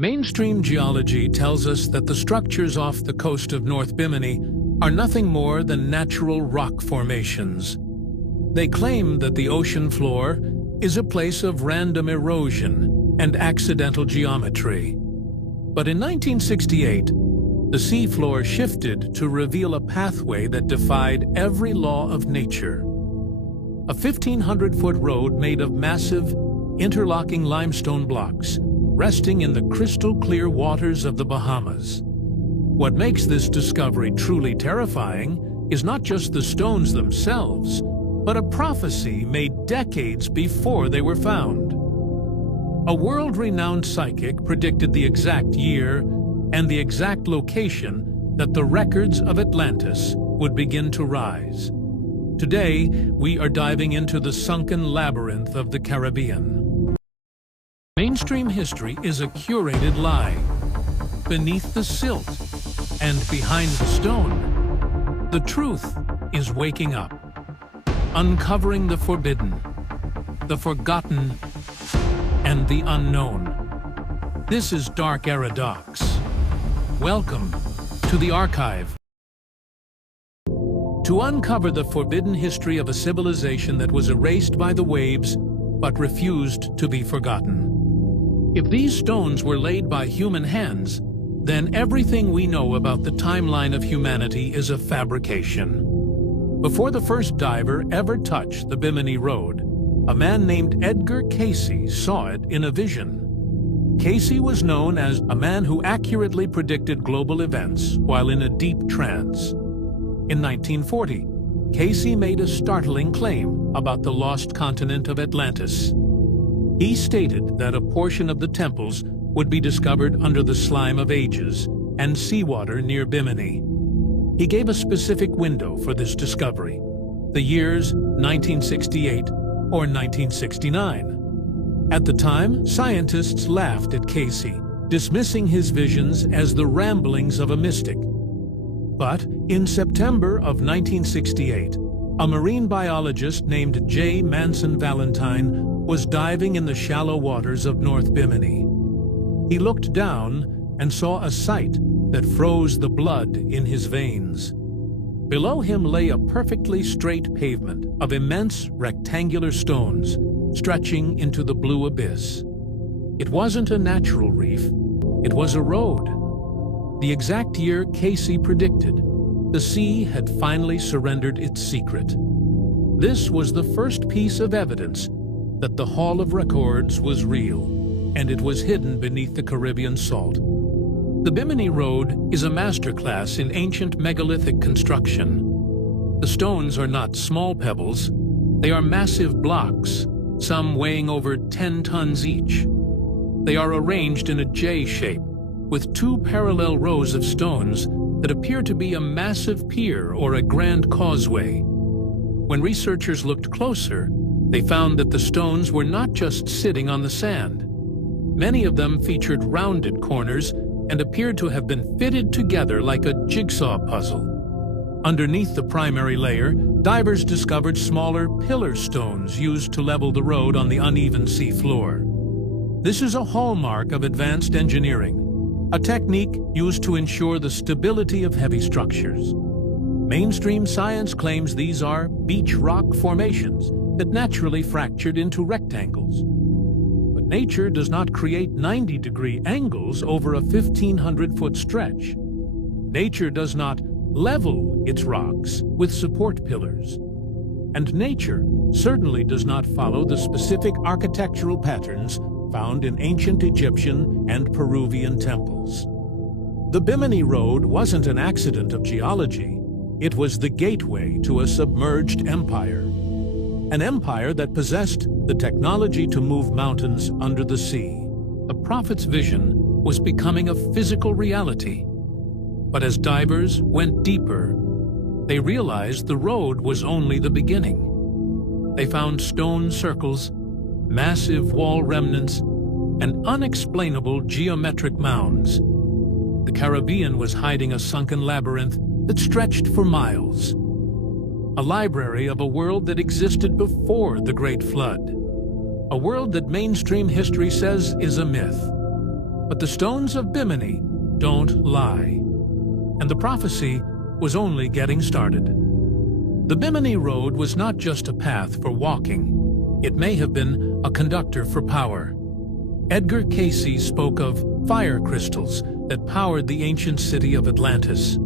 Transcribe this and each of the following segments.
Mainstream geology tells us that the structures off the coast of North Bimini are nothing more than natural rock formations. They claim that the ocean floor is a place of random erosion and accidental geometry. But in 1968, the seafloor shifted to reveal a pathway that defied every law of nature. A 1,500-foot road made of massive, interlocking limestone blocks, resting in the crystal-clear waters of the Bahamas. What makes this discovery truly terrifying is not just the stones themselves, but a prophecy made decades before they were found. A world-renowned psychic predicted the exact year and the exact location that the records of Atlantis would begin to rise. Today, we are diving into the sunken labyrinth of the Caribbean. Mainstream history is a curated lie. Beneath the silt and behind the stone, the truth is waking up, uncovering the forbidden, the forgotten, and the unknown. This is Dark Era Docs. Welcome to the archive. To uncover the forbidden history of a civilization that was erased by the waves but refused to be forgotten. If these stones were laid by human hands, then everything we know about the timeline of humanity is a fabrication. Before the first diver ever touched the Bimini Road, a man named Edgar Cayce saw it in a vision. Cayce was known as a man who accurately predicted global events while in a deep trance. In 1940, Cayce made a startling claim about the lost continent of Atlantis. He stated that a portion of the temples would be discovered under the slime of ages and seawater near Bimini. He gave a specific window for this discovery, the years 1968 or 1969. At the time, scientists laughed at Cayce, dismissing his visions as the ramblings of a mystic. But in September of 1968, a marine biologist named J. Manson Valentine was diving in the shallow waters of North Bimini. He looked down and saw a sight that froze the blood in his veins. Below him lay a perfectly straight pavement of immense rectangular stones stretching into the blue abyss. It wasn't a natural reef, it was a road. The exact year Cayce predicted, the sea had finally surrendered its secret. This was the first piece of evidence that the Hall of Records was real, and it was hidden beneath the Caribbean salt. The Bimini Road is a masterclass in ancient megalithic construction. The stones are not small pebbles, they are massive blocks, some weighing over 10 tons each. They are arranged in a J shape, with two parallel rows of stones that appear to be a massive pier or a grand causeway. When researchers looked closer, they found that the stones were not just sitting on the sand. Many of them featured rounded corners and appeared to have been fitted together like a jigsaw puzzle. Underneath the primary layer, divers discovered smaller pillar stones used to level the road on the uneven sea floor. This is a hallmark of advanced engineering, a technique used to ensure the stability of heavy structures. Mainstream science claims these are beach rock formations that naturally fractured into rectangles. But nature does not create 90-degree angles over a 1,500-foot stretch. Nature does not level its rocks with support pillars. And nature certainly does not follow the specific architectural patterns found in ancient Egyptian and Peruvian temples. The Bimini Road wasn't an accident of geology. It was the gateway to a submerged empire. An empire that possessed the technology to move mountains under the sea. The prophet's vision was becoming a physical reality. But as divers went deeper, they realized the road was only the beginning. They found stone circles, massive wall remnants, and unexplainable geometric mounds. The Caribbean was hiding a sunken labyrinth that stretched for miles. A library of a world that existed before the Great Flood. A world that mainstream history says is a myth. But the stones of Bimini don't lie. And the prophecy was only getting started. The Bimini Road was not just a path for walking. It may have been a conductor for power. Edgar Cayce spoke of fire crystals that powered the ancient city of Atlantis.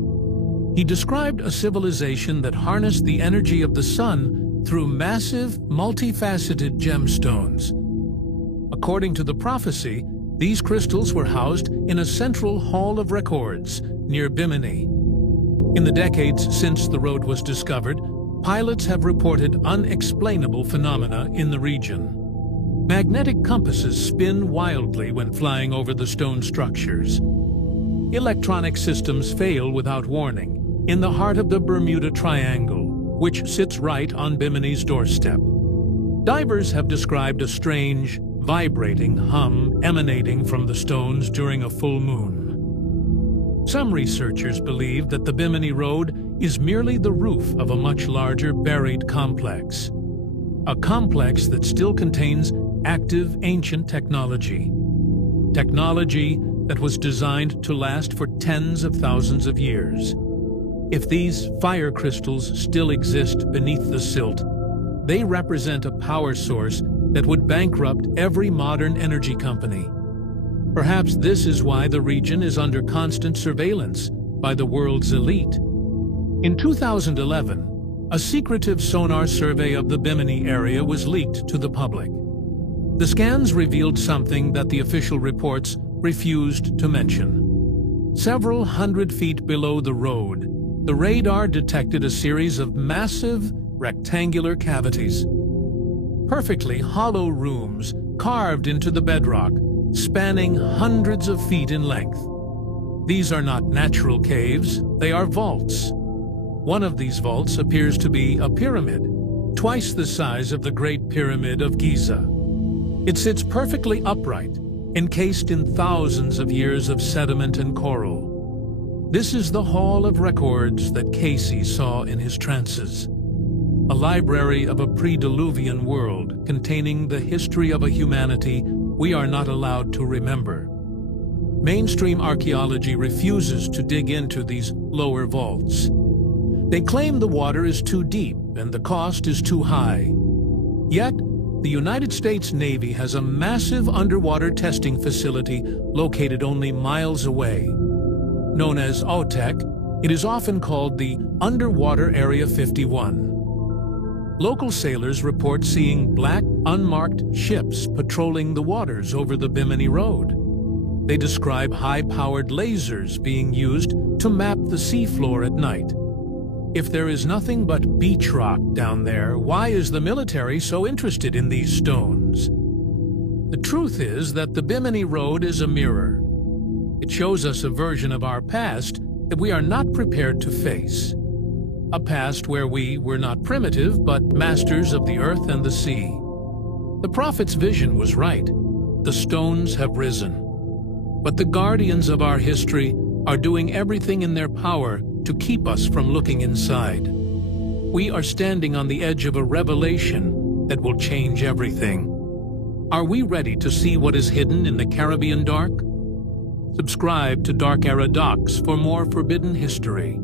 He described a civilization that harnessed the energy of the sun through massive, multifaceted gemstones. According to the prophecy, these crystals were housed in a central hall of records near Bimini. In the decades since the road was discovered, pilots have reported unexplainable phenomena in the region. Magnetic compasses spin wildly when flying over the stone structures. Electronic systems fail without warning in the heart of the Bermuda Triangle, which sits right on Bimini's doorstep. Divers have described a strange, vibrating hum emanating from the stones during a full moon. Some researchers believe that the Bimini Road is merely the roof of a much larger buried complex. A complex that still contains active ancient technology. Technology that was designed to last for tens of thousands of years. If these fire crystals still exist beneath the silt, they represent a power source that would bankrupt every modern energy company. Perhaps this is why the region is under constant surveillance by the world's elite. In 2011, a secretive sonar survey of the Bimini area was leaked to the public. The scans revealed something that the official reports refused to mention. Several hundred feet below the road, the radar detected a series of massive, rectangular cavities. Perfectly hollow rooms carved into the bedrock, spanning hundreds of feet in length. These are not natural caves, they are vaults. One of these vaults appears to be a pyramid, twice the size of the Great Pyramid of Giza. It sits perfectly upright, encased in thousands of years of sediment and coral. This is the Hall of Records that Cayce saw in his trances. A library of a pre-Diluvian world containing the history of a humanity we are not allowed to remember. Mainstream archaeology refuses to dig into these lower vaults. They claim the water is too deep and the cost is too high. Yet, the United States Navy has a massive underwater testing facility located only miles away. Known as OTEC, it is often called the Underwater Area 51. Local sailors report seeing black, unmarked ships patrolling the waters over the Bimini Road. They describe high-powered lasers being used to map the seafloor at night. If there is nothing but beach rock down there, why is the military so interested in these stones? The truth is that the Bimini Road is a mirror. It shows us a version of our past that we are not prepared to face. A past where we were not primitive, but masters of the earth and the sea. The prophet's vision was right. The stones have risen. But the guardians of our history are doing everything in their power to keep us from looking inside. We are standing on the edge of a revelation that will change everything. Are we ready to see what is hidden in the Caribbean dark? Subscribe to Dark Era Docs for more forbidden history.